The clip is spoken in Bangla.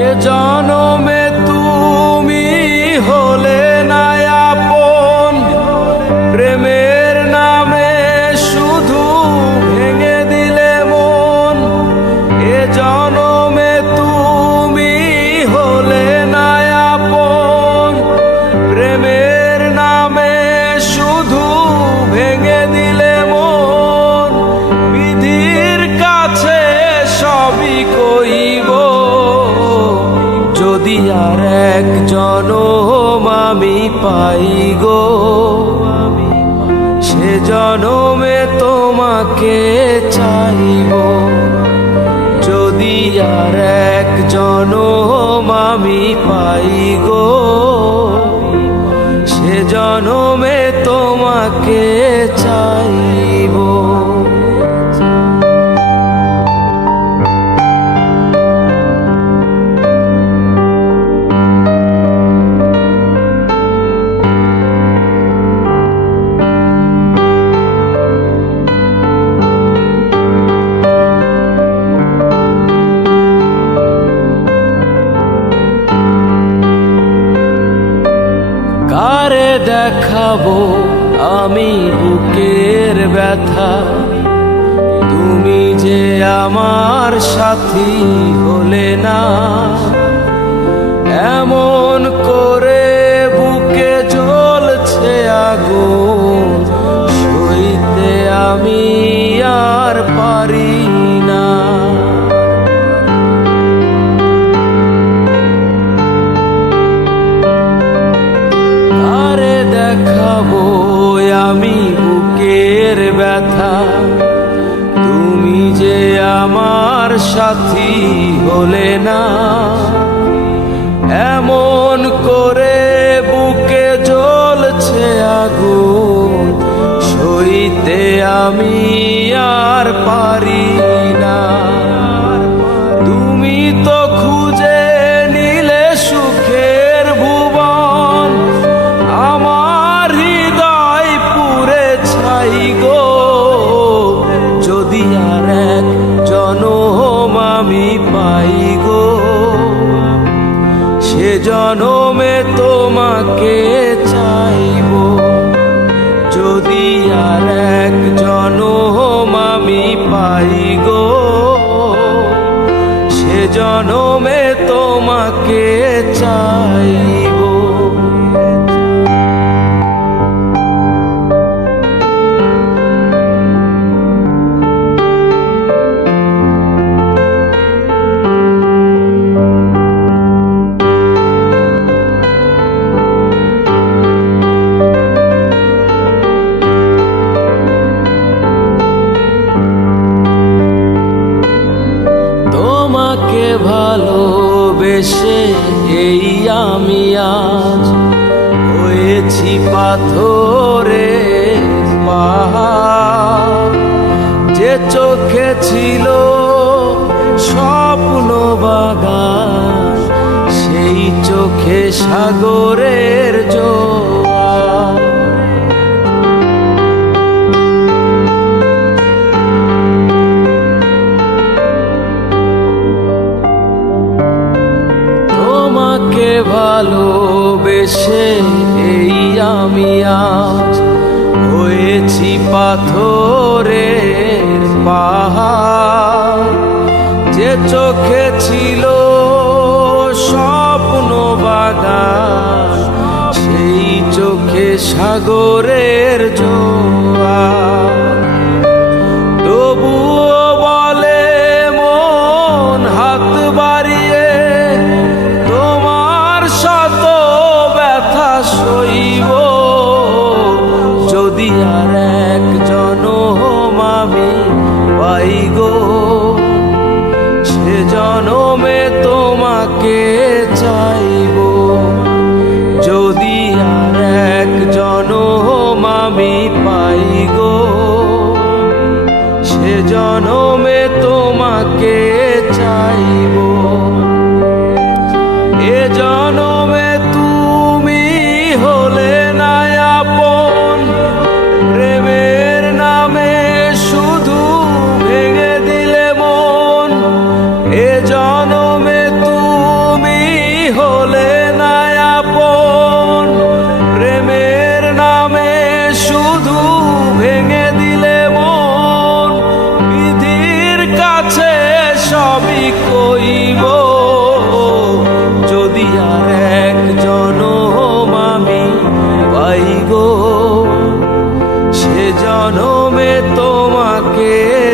এ জনমে তুমি হলে না আপন, প্রেমের নামে শুধু ভেঙে দিলে মন। এ জনমে তুমি হলে না আপন, প্রেমের নামে শুধু ভেঙে দিলে মন। বিধির কাছে সবই কইব, যদি আর এক জনম আমি পাই গো, সে জনমে তোমাকে চাইব। যদি আর এক জনম আমি পাই গো, সে জনমে তোমাকে চাইব। কারে দেখাবো আমি বুকের ব্যথা, তুমি যে আমার সাথী হলে না। এমন করে বুকে জ্বলছে আগুন, সইতে আমি আর পারি না। দেখাবো আমি বুকের ব্যথা, তুমি যে আমার সাথী হলে না। এমন করে বুকে জ্বলছে আগুন, সইতে আমি আর পারি না। তুমি তো খুঁজে নিলে সুখের ভুবন, আমার হৃদয় পুরে ছাই গো। যদি আর এক জনম আমি পাই গো, সে জনমে তোমাকে চাইব। যদি আর এক জনম আমি পাই গো, সে জনমে তোমাকে চাইব। তোমাকে ভালোবেসে এই আমি আজ হয়েছি পাথরের পাহাড়। যে চোখে ছিল স্বপ্ন বাগান, সেই চোখে সাগরের জোয়ার। তোমাকে ভালোবেসে এই আমি আজ হয়েছি পাথরের পাহাড়। যে চোখে ছিল স্বপ্ন বাগান, সেই চোখে সাগরের জোয়ার। তবুও বলে মন হাত বাড়িয়ে, তোমার শত ব্যথা সইব। যদি আর এক জনম আমি পাই গো, সে জনমে তোমাকে চাইব। যদি আর এক জনম আমি পাই গো, সে জনমে তোমাকে চাইব। এ জনমে তুমি হলে না আপন, প্রেমের নামে শুধু ভেঙে দিলে মন। এ জনমে তুমি জনমে তোমাকে